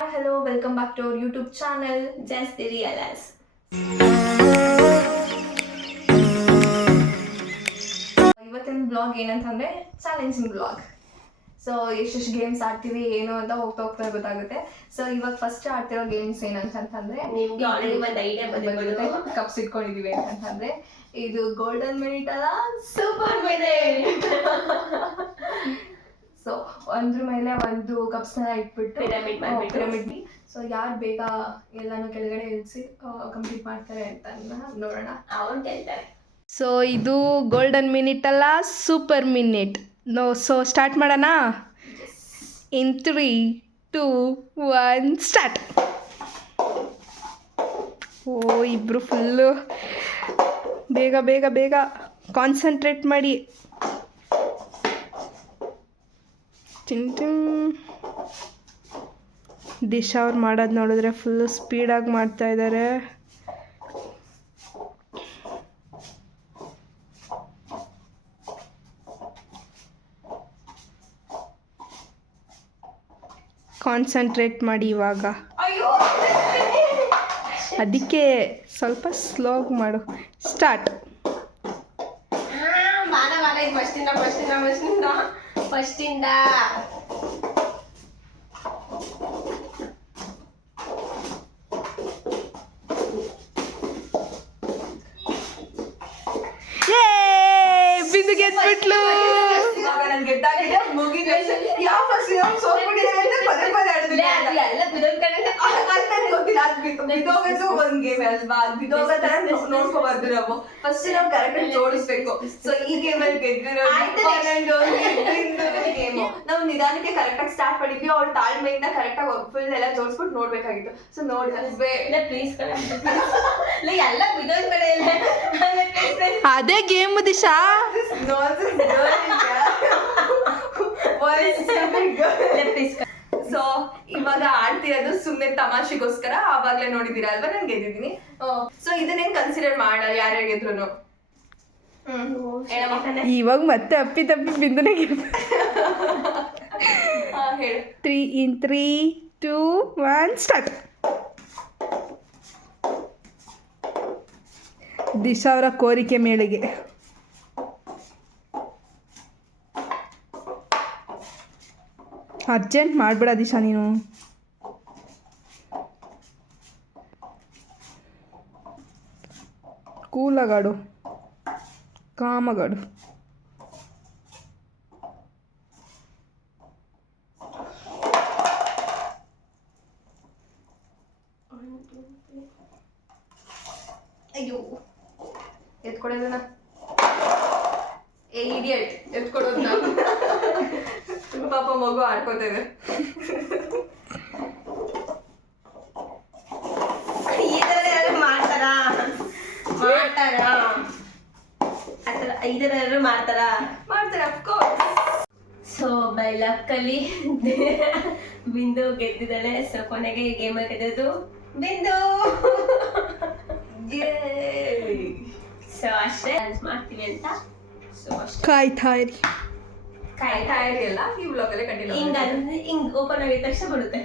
Hello, welcome back to our YouTube channel, Just the Realize. ಇವತ್ತಿನ blog ಏನಂತಂದ್ರೆ challenging blog. So ಎಷ್ಟೆಷ್ಟು games ಆಡ್ತೀವಿ ಏನು ಅಂತ ಹೋಗ್ತಾ ಹೋಗ್ತಾ ಗೊತ್ತಾಗುತ್ತೆ. ಸೊ ಇವಾಗ ಫಸ್ಟ್ ಆಡ್ತಿರೋ ಗೇಮ್ಸ್ ಏನಂತಂದ್ರೆ ನಿಮ್ಗೆ ಆಲ್ರೆಡಿ ಒಂದು ಐಡಿಯಾ ಬಂದಿರುತ್ತೆ. ಕಪ್ಸ್ ಇಟ್ಕೊಂಡಿದೀವಿ ಅಂತಂದ್ರೆ ಇದು ಗೋಲ್ಡನ್ ಮಿನಿಟ್ ಅಲ್ಲ, ಸೂಪರ್ ಮಿನಿಟ್. ಸೊ ಒಂದ್ರ ಮೇಲೆ ಒಂದು ಕಪ್ಸ್ನ ಇಟ್ಬಿಟ್ಟು ಪಿರಮಿಡ್. ಸೊ ಯಾರು ಬೇಗ ಎಲ್ಲಾನು ಕೆಳಗಡೆ ಇಳಿಸಿ ಕಂಪ್ಲೀಟ್ ಮಾಡ್ತಾರೆ ಅಂತ ನೋಡೋಣ. ಅವ್ರು ಹೇಳ್ತಾರೆ. ಸೊ ಇದು ಗೋಲ್ಡನ್ ಮಿನಿಟ್ ಅಲ್ಲ, ಸೂಪರ್ ಮಿನಿಟ್. ಸೊ ಸ್ಟಾರ್ಟ್ ಮಾಡೋಣ. ಇನ್ 3, 2, 1 ಸ್ಟಾರ್ಟ್. ಓ ಇಬ್ಬರು ಫುಲ್ಲು ಬೇಗ ಬೇಗ ಬೇಗ ಕಾನ್ಸಂಟ್ರೇಟ್ ಮಾಡಿ. ದಿಶಾ ಅವ್ರು ಮಾಡೋದು ನೋಡಿದ್ರೆ ಫುಲ್ಲು ಸ್ಪೀಡಾಗಿ ಮಾಡ್ತಾ ಇದ್ದಾರೆ. ಕಾನ್ಸಂಟ್ರೇಟ್ ಮಾಡಿ ಇವಾಗ. ಅದಕ್ಕೆ ಸ್ವಲ್ಪ ಸ್ಲೋಗ್ ಮಾಡು. ಸ್ಟಾರ್ಟ್. ಫಸ್ಟಿಂದ ಬಿಂದು ಗೆದ್ಬಿಟ್ಲು. ನೋಡ್ಕೋಬಾರ್ದು ನಾವು. ಫಸ್ಟ್ ನಾವು ಕರೆಕ್ಟ್ ಜೋಡಿಸ್ಬೇಕು. ಸೊ ಈ ಗೇಮ್ ಅಲ್ಲಿ ಗೇಮು ನಾವು ನಿಧಾನಕ್ಕೆ ಕರೆಕ್ಟ್ ಆಗಿ ಸ್ಟಾರ್ಟ್ ಮಾಡಿದ್ವಿ. ಅವ್ರ ತಾಳ್ಮೆಯಿಂದ ಕರೆಕ್ಟ್ ಆಗಿ ಫುಲ್ ಎಲ್ಲ ಜೋಡಿಸ್ಬಿಟ್ಟು ನೋಡ್ಬೇಕಾಗಿತ್ತು. ಸೊ ನೋಡಿದ್ರೆ ಪ್ಲೀಸ್ ಎಲ್ಲ ಬಿಡೋದ್ ಕಡೆ ಅದೇ ಗೇಮ್ ದಿಶಾ. ಸೊ ಇವಾಗ ಆಡ್ತಿರೋದು ಸುಮ್ಮನೆ ತಮಾಷೆಗೋಸ್ಕರ. ಆವಾಗ್ಲೇ ನೋಡಿದೀರಾ ಅಲ್ವಾ, ನಾನು ಗೆದ್ದಿದ್ದೀನಿ. ಸೊ ಇದನ್ನೇನ್ ಕನ್ಸಿಡರ್ ಮಾಡಲ್ಲ ಯಾರು ಗೆದ್ರು. ಇವಾಗ ಮತ್ತೆ ಅಪ್ಪಿ ತಪ್ಪಿ ಬಿಂದುನೇ ಗೆದ್ದು. ಹೇಳು. 3, 2, 1 ಸ್ಟಾರ್ಟ್. ದಿಶಾ ಅವರ ಕೋರಿಕೆ ಮೇಳೆಗೆ. ಅರ್ಜೆಂಟ್ ಮಾಡಬೇಡ ದಿಶಾ ನೀನು. ಕೂಲಾಗಾಡು, ಕಾಮಗಾಡು. ಅಯ್ಯೋ ಎತ್ಕೊಡೋದನ್ನ ಇಡಿಯಟ್ ಎತ್ಕೊಡೋದು ನಾವು. ಪಾಪ ಮಗು ಆಡ್ಕೋತೇವೆ. ಈ ಥರ ಯಾರು ಮಾಡ್ತಾರಾ ಆ ಥರ ಈ ಥರ ಯಾರು ಮಾಡ್ತಾರೆ ಅಫ್ಕೋರ್ಸ್. ಸೊ ಬೈ ಲಕ್ಕಲ್ಲಿ ಬಿಂದು ಗೆದ್ದಿದ್ದಾಳೆ. ಸೊ ಕೊನೆಗೆ ಈ ಗೇಮ್ ಗೆದ್ದದ್ದು ಬಿಂದು. ಸೊ ಅಷ್ಟೇ ಮಾಡ್ತೀವಿ ಅಂತ. ಸೊ ಅಷ್ಟೇ ಕಾಯ್ತಾ ಇರಿ. ಎಲ್ಲ ಈ ವ್ಲಾಗಲ್ಲೇ ಕಂಟಿನ್ಯೂ. ಹಿಂಗ್ ಓಪನ್ ಆಗಿದ ತಕ್ಷಣ ಬರುತ್ತೆ.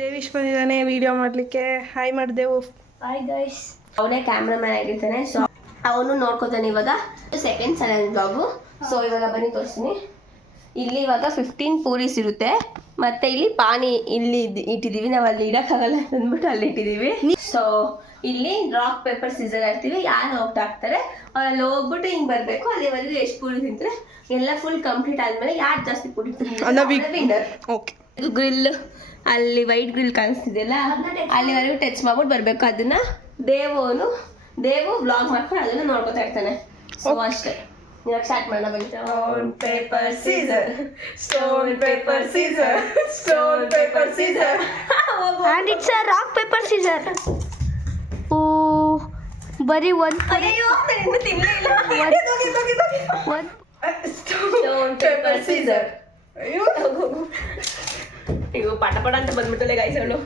ದೇವಿಶ್ ಬಂದಿದ್ದಾನೆ ವಿಡಿಯೋ ಮಾಡಲಿಕ್ಕೆ. ಹಾಯ್ ಮಾಡಿದೆವು. Hi guys. ಅವನೇ ಕ್ಯಾಮ್ರಾಮ್ಯಾನ್ ಆಗಿರ್ತಾನೆ. ಸೊ ಅವನು ನೋಡ್ಕೋತಾನೆ ಇವಾಗ. Second challenge blog. ಸೊ ಇವಾಗ ಬನ್ನಿ ತೋರಿಸ್ತೀನಿ. ಇಲ್ಲಿ ಇವಾಗ 15 ಪೂರೀಸ್ ಇರುತ್ತೆ. ಮತ್ತೆ ಇಲ್ಲಿ ಪಾನಿ ಇಲ್ಲಿ ಇಟ್ಟಿದ್ದೀವಿ. ನಾವು ಅಲ್ಲಿ ಇಡೋಕ್ಕಾಗಲ್ಲ ಅಂದ್ಬಿಟ್ಟು ಅಲ್ಲಿ ಇಟ್ಟಿದ್ದೀವಿ. ಸೊ ಇಲ್ಲಿ ರಾಕ್ ಪೇಪರ್ ಸೀಸರ್ ಆಡ್ತೀವಿ. ಯಾರು ಹೋಗ್ತಾ ಆಗ್ತಾರೆ ಅಲ್ಲಿ ಹೋಗ್ಬಿಟ್ಟು ಹಿಂಗೆ ಬರಬೇಕು. ಅಲ್ಲಿವರೆಗೂ ಎಷ್ಟು ಪೂರಿ ತಿಂತಾರೆ ಎಲ್ಲ ಫುಲ್ ಕಂಪ್ಲೀಟ್ ಆದಮೇಲೆ ಯಾರು ಜಾಸ್ತಿ ಪೂರಿ ವಿನ್ನರ್. ಓಕೆ. ಗ್ರಿಲ್ ಅಲ್ಲಿ ವೈಟ್ ಗ್ರಿಲ್ ಕಾಣಿಸ್ತಿದೆಯಲ್ಲ, ಅಲ್ಲಿವರೆಗೂ ಟಚ್ ಮಾಡ್ಬಿಟ್ಟು ಬರಬೇಕು. ಅದನ್ನ ದೇವು ವ್ಲಾಗ್ ಮಾಡ್ಕೊಂಡು ಅದನ್ನು ನೋಡ್ಕೊತಾ ಇರ್ತಾನೆ. ಸೊ ಅಷ್ಟೇ. ಇವಾಗ ಸ್ಟಾರ್ಟ್ ಮಾಡೋಣ ಬನ್ನಿ. Stone paper scissor, stone paper scissor, stone paper scissor. And it's a rock paper scissor. Oh, ಬರೀ ಒಂದು ಅಯ್ಯೋ ನಾನು ತಿನ್ನಲೇ ಇಲ್ಲ. ಒಂದು ಸ್ಟೋನ್ ಪೇಪರ್ ಸೀಸರ್. ಅಯ್ಯೋ ಈಗ ಪಟ ಅಂತ ಬಂದ್ಬಿಟ್ಟಲೆ ಗೈಸ್ ಅವಳು.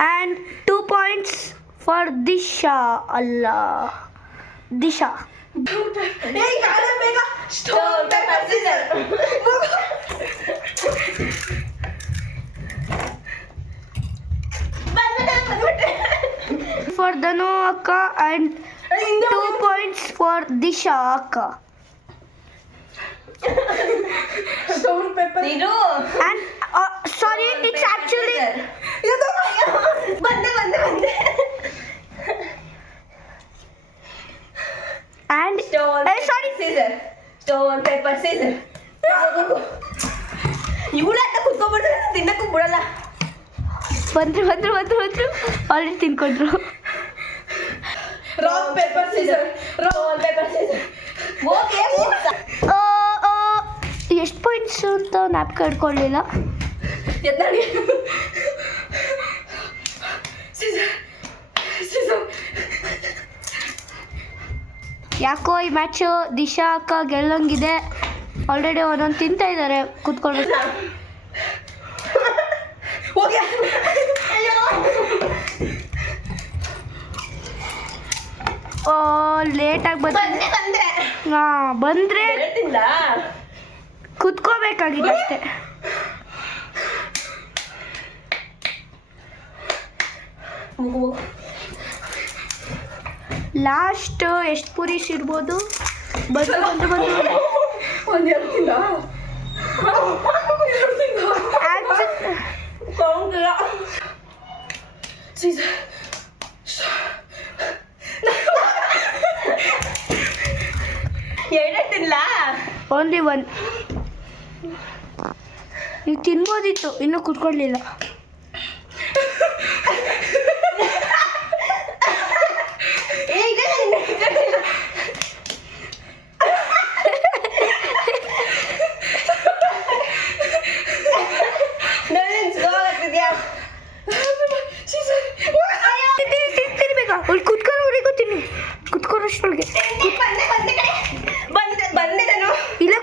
and 2 points for Disha. Allah, Disha. Hey, ಬೇಗ ಸ್ಟೋನ್ ಪೇಪರ್ ಸೀಸರ್. ಧನು ಅಕ್ಕ ಆ್ಯಂಡ್ 2 points ಫಾರ್ ದಿಶಾ ಅಕ್ಕ. ಸ್ಟೋನ್ ಪೇಪರ್ ನೀನು And sorry, it's actually ಬಂದೆ and stone sorry, scissor stone paper scissor ಇವಳು ಅಂತ ಕುತ್ಕೊಂಡ್ಬಿಡ್ತಾರೆ ತಿನ್ನಕ್ಕೂ ಬಿಡಲ್ಲ. ಬಂದ್ರು ಆಲ್ರೆಡಿ ತಿನ್ಕೊಂಡ್ರು. Rock paper scissor stone paper scissor okay ಎಷ್ಟು ಪಾಯಿಂಟ್ಸ್ ಅಂತ ಜ್ಞಾಪಕ ಇಟ್ಕೊಳ್ಳಿಲ್ಲ. ಎತ್ತಾಡಿ ಯಾಕೋ ಈ ಮ್ಯಾಚು ದಿಶಾ ಅಕ್ಕ ಗೆಲ್ಲಂಗಿದೆ. ಆಲ್ರೆಡಿ ಒಂದೊಂದು ತಿಂತಾ ಇದ್ದಾರೆ ಕುತ್ಕೊಂಡು. ಓಕೆ ಲೇಟಾಗಿ ಬಂದ್ರೆ ಬಂದರೆ ಹೇಳ್ತಿಲ್ಲ ಕುತ್ಕೋಬೇಕಾಗಿದೆ ಅಷ್ಟೇ. ಲಾಸ್ಟ್ ಎಷ್ಟು ಪೂರೀಸ್ ಇರ್ಬೋದು? ಬಂದು ಒಂದು ಹೇಳ್ತಿಲ್ಲ ಸೀಸರ್ ಹೇಳ್ತಿಲ್ಲ ಓನ್ಲಿ ಒನ್. ನೀವು ತಿನ್ಬೋದಿತ್ತು, ಇನ್ನೂ ಕುತ್ಕೊಳ್ಳಿಲ್ಲ. ತಿನ್ಬೇಕಾ? ಅವ್ಳು ಕುತ್ಕೊಳ್ಳೋವರೆಗೂ ತಿನ್ನಿ, ಕುತ್ಕೊಳ್ಳೋಷ್ಟೊಳಗೆ ಬಂದೆ ನಾನು ಇಲ್ಲ.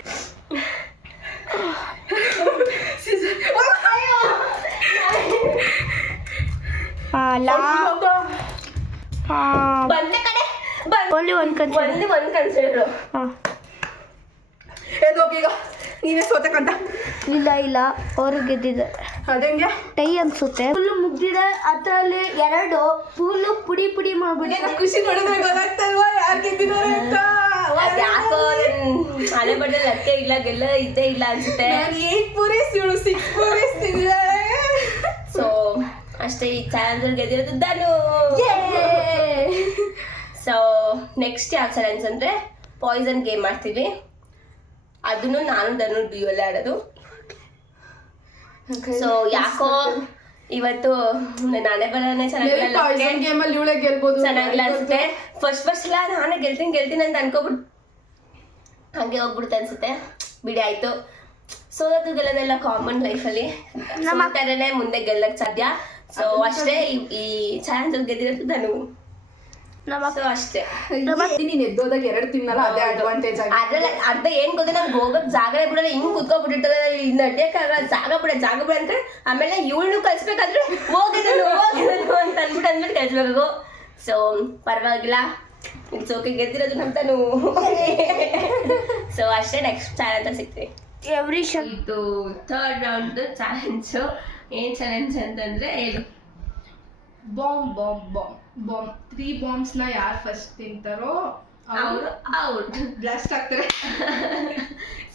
ಬಂದೆ ಕಡೆ ಓನ್ಲಿ ಒನ್ ಕನ್ಸಿಡರ್. ಒಂದು ಕನ್ಸಿಡರು ಹಾಂ ಈಗ ನೀವೇ ಸೋತಕ್ಕಂತ. ಇಲ್ಲ ಅವರು ಗೆದ್ದಿದ್ದಾರೆ. ಅದಂಗೆ ಟೈ ಅನ್ಸುತ್ತೆ. ಫುಲ್ಲು ಮುಗ್ದಿದೆ. ಅದರಲ್ಲಿ 2 ಫುಲ್ಲು ಪುಡಿ ಮಾಡ್ಬಿಟ್ಟಿದೆ. ಖುಷಿ ನೋಡಿದ್ರೆ ಗೊತ್ತಾಗ್ತಲ್ವಾ ಯಾರು ಗೆದ್ದಿದ್ದಾರೆ ಅಂತ. ಯಾಕೋ ಹಳೆ ಬಡ್ಡಲ್ಲಿ ಅತ್ತೆ ಇಲ್ಲ ಗೆಲ್ಲ ಇದ್ದೇ ಇಲ್ಲ ಅನ್ಸುತ್ತೆ. ನಾನು 8 ಪೂರೈಸ್ ಇವಳು 6 ಪೂರೈಸ್ ತಿಂದಿದ್ದಾರೆ. ಸೊ ಅಷ್ಟೇ ಈ ಚಾಲೆಂಜ್ ಗೆದ್ದಿರೋದು ಧನು. ಸೊ ನೆಕ್ಸ್ಟ್ ಯಾವ ಚಾಲೆಂಜ್ ಅಂದರೆ ಪಾಯ್ಸನ್ ಗೇಮ್ ಮಾಡ್ತೀವಿ. ಅದನ್ನು ನಾನು ಧನು ಡ್ಯೂಯಲ್ಲೇ ಆಡೋದು. ಸೊ ಯಾಕೋ ಇವತ್ತು ನಾನೇ ಬರೋನೇ ಚೆನ್ನಾಗಿಲ್ಲ ಅನ್ಸುತ್ತೆ. ಫಸ್ಟ್ ಎಲ್ಲ ನಾನೇ ಗೆಲ್ತೀನಿ ಅಂತ ಅನ್ಕೋಬಿಟ್ಟು ಹಂಗೆ ಹೋಗ್ಬಿಡುತ್ತೆ ಅನ್ಸುತ್ತೆ. ಬಿಡಿ ಆಯ್ತು, ಸೋಲೋದು ಗೆಲ್ಲೋದೆಲ್ಲ ಕಾಮನ್ ಲೈಫಲ್ಲಿ. ಸೋತಾರನೇ ಮುಂದೆ ಗೆಲ್ಲಕ್ಕೆ ಸಾಧ್ಯ. ಸೊ ಅಷ್ಟೇ ಈ ಚಾಲೆಂಜ್ ಗೆದ್ದಿರೋದು ಧನು. ಸೊ ಅಷ್ಟೇ. ನೀನ್ ಎದ್ದೋದಾಗ 2 ತಿನ್ನಲ್ಲ, ಅದೇ ಅಡ್ವಾಂಟೇಜ್ ಆಗಿ. ಅದ್ರಲ್ಲಿ ಅರ್ಧ ಏನ್ ಗೊತ್ತ, ನಂಗೆ ಹೋಗಕ್ ಜಾಗನೇ ಬಿಡಲ್ಲ. ಹಿಂಗ್ ಕುತ್ಕೊಬಿಟ್ಟಿರ್ತದೆ, ನಡ್ಯಕ್ಕಾಗಲ್ಲ, ಜಾಗ ಬಿಡ ಅಂತ. ಆಮೇಲೆ ಇವಳನ್ನು ಕಳ್ಸ್ಬೇಕಾದ್ರೆ ಹೋಗಿದನು ಅಂತ ಅಂದ್ಬಿಟ್ಟು ಕಳ್ಸ್ಬೇಕು. ಸೊ ಪರವಾಗಿಲ್ಲ, ಇಟ್ಸ್ ಓಕೆ, ಗೆದ್ದಿರೋದು ನಮ್ತಾನು. ಸೊ ಅಷ್ಟೇ, ನೆಕ್ಸ್ಟ್ ಚಾಲೆಂಜ್ ಸಿಗ್ತೀವಿ. ಇದು 3rd ರೌಂಡ್ ಚಾಲೆಂಜು. ಏನ್ ಚಾಲೆಂಜ್ ಅಂತಂದ್ರೆ ಹೇಳು. ಬಾಂಬ್ 3 ಬಾಂಬ್ಸ್ನ ಯಾರು ಫಸ್ಟ್ ತಿಂತಾರೋ ಅವರು ಔಟ್, ಬ್ಲಾಸ್ಟ್ ಆಗ್ತಾರೆ.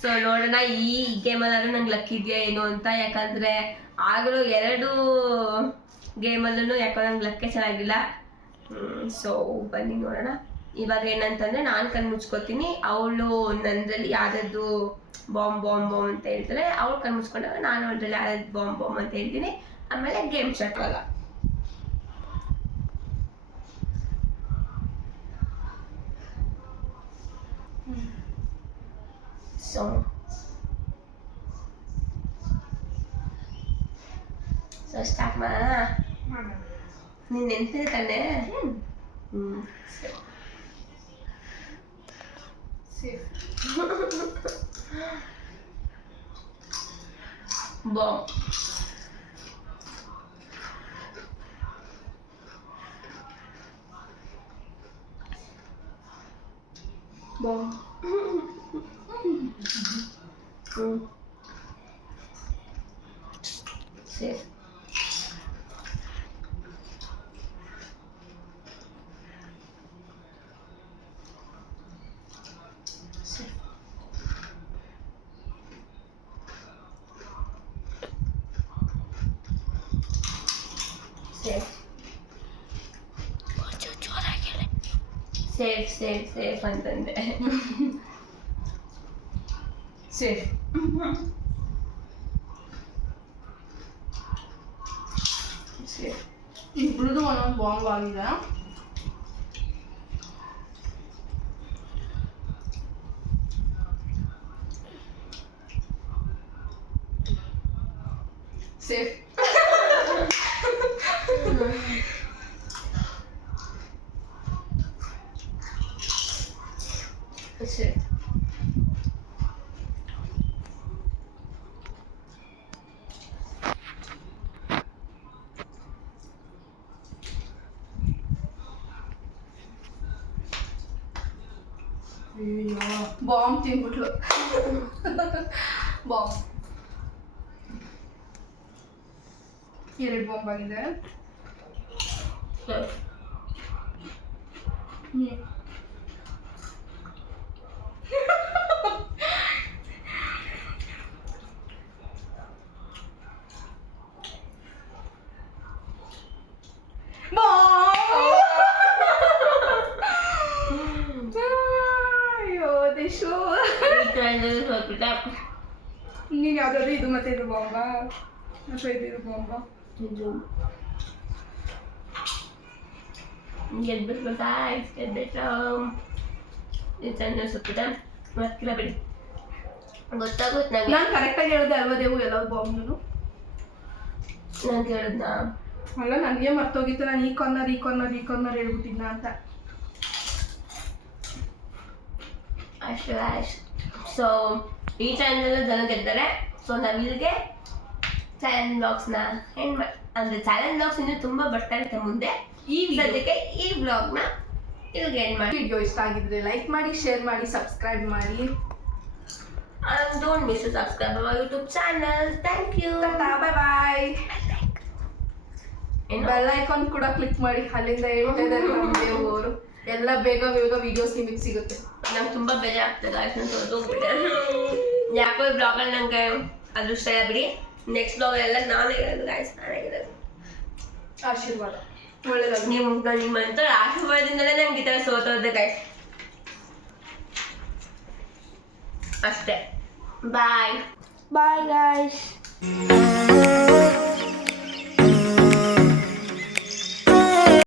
ಸೊ ನೋಡೋಣ ಈ ಗೇಮಲ್ಲಾದ್ರೂ ನಂಗೆ ಲಕ್ ಇದೆಯಾ ಏನು ಅಂತ. ಯಾಕಂದ್ರೆ ಆಗಲೂ 2 ಗೇಮಲ್ಲೂ ಯಾಕೋ ನಂಗೆ ಲಕ್ಕೇ ಚೆನ್ನಾಗಿಲ್ಲ. ಸೊ ಬನ್ನಿ ನೋಡೋಣ. ಇವಾಗ ಏನಂತಂದ್ರೆ ನಾನು ಕಣ್ಣು ಮುಚ್ಕೋತೀನಿ, ಅವಳು ನನ್ನಲ್ಲಿ ಯಾವ್ದು ಬಾಂಬ್ ಅಂತ ಹೇಳ್ತಾರೆ. ಅವಳು ಕಣ್ಣು ಮುಚ್ಕೊಂಡಾಗ ನಾನು ಅವಳಲ್ಲಿ ಯಾವ್ದು ಬಾಂಬ್ ಅಂತ ಹೇಳ್ತೀನಿ. ಆಮೇಲೆ ಗೇಮ್ ಸ್ಟಾರ್ಟ್ ಆಗಲ್ಲ. ಸೊ ಸ್ಟಾರ್ಟ್ ಮಾಡೋಣ. ನೀನು ನೆನ್ಪಿದೆ ತಾನೆ? ಬಾಂಬ್. Safe. ಸೇಫ್ ಅಂತಂದೆ. ಸೇಫ್. ಇಬ್ರದ್ದು ಒಂದೊಂದು ಬಾಂಬ್ ಆಗಿದೆ. ಸೇಫ್. ಸೇಫ್. ಬಾಂಬ್ ತಿನ್ಬಿಟ್ಲು. ಬಾಂಬ್ 2 ಬಾಂಬ್ ಆಗಿದೆ. ಅಯ್ಯೋ ದಿಶು, ನೀನು ಯಾವ್ದಾದ್ರು ಇದು ಮತ್ತೆ ಇದು ಬಾಂಬಾ ಅಥವಾ ಇದು ಬಾಂಬಾ? ಗೆದ್ಬಿಟ್ಲು ಗಾಯ್ಸ್, ಗೆದ್ಬಿಟ್ಲು. ಇದು ಚೆಂದ ಸುತ್ತಿದೆ ಮತ್ತಿಲ್ಲ ಬಿಡಿ, ಗೊತ್ತಾಗುತ್ತೆ ನಂಗೆ. ನಾನು ಕರೆಕ್ಟಾಗಿ ಹೇಳಿದೆ ಅಲ್ವಾ ದೇವು ಎಲ್ಲ ಬಾಂಬ್ನು? ನಾನು ಕೇಳಿದ್ನ ಅಲ್ಲ, ನನಗೆ ಮರ್ತೋಗಿತ್ತು. ನಾನು ಈ ಕಾರ್ನರ್ ಹೇಳ್ಬಿಟ್ಟಿದ್ನ ಅಂತ. ಅಷ್ಟು. ಸೊ ಈ ಚಾನಲ್ ಜನ ಗೆದ್ದಾರೆ. ಸೊ ನಾವಿಲ್ಲಿಗೆ ಚಾಲೆಂಜ್ ಬ್ಲಾಗ್ಸ್ನ ಅಂದರೆ ಚಾಲೆಂಜ್ ಬ್ಲಾಗ್ಸ್ ಇನ್ನೂ ತುಂಬ ಬರ್ತಾ ಇರುತ್ತೆ ಮುಂದೆ. ಈ ಸದ್ಯಕ್ಕೆ ಈ ಬ್ಲಾಗ್ನ ಇಲ್ಲಿಗೆ ಎಂಡ್ ಮಾಡಿ. ವಿಡಿಯೋ ಇಷ್ಟ ಆಗಿದ್ರೆ ಲೈಕ್ ಮಾಡಿ, ಶೇರ್ ಮಾಡಿ, ಸಬ್ಸ್ಕ್ರೈಬ್ ಮಾಡಿ. And don't miss to subscribe to our YouTube channel. Thank you. Bye bye. Bell icon ಕೂಡ ಕ್ಲಿಕ್ ಮಾಡಿ. ಅಲ್ಲಿಂದ ಹೇಳ್ತಾ ಇದ್ದಾರೆ ನಮ್ಮ ದೇವು ಅವರು. ಎಲ್ಲ ಬೇಗ ವಿಡಿಯೋಸ್ ನಿಮಗೆ ಸಿಗುತ್ತೆ. ನಂಗೆ ತುಂಬ ಬೇಜಾರಾಗ್ತದೆ ಗಾಯ್ಸ್, ನಾನು ತೊಗೊಂಡ್ಬಿಟ್ಟೆ. ಯಾಕೋ ಈ ಬ್ಲಾಗಲ್ಲಿ ನನಗೆ ಅದೃಷ್ಟ ಇಲ್ಲ ಬಿಡಿ. ನೆಕ್ಸ್ಟ್ ಬ್ಲಾಗ್ ಎಲ್ಲ ನಾನೇ ಇರೋದು ಗಾಯ್ಸ್, ನಾನೇ ಇರೋದು. ಆಶೀರ್ವಾದ ಒಳ್ಳೆಯದಾಗಿ. ನಿಮ್ಮ ಆಶೀರ್ವಾದದಿಂದಲೇ ನಂಗೆ ಈ ಥರ ಸೋತೋದೆ ಗಾಯ್ಸ್. ಅಷ್ಟೇ. ಬಾಯ್ ಬಾಯ್ ಗಾಯ್ಸ್.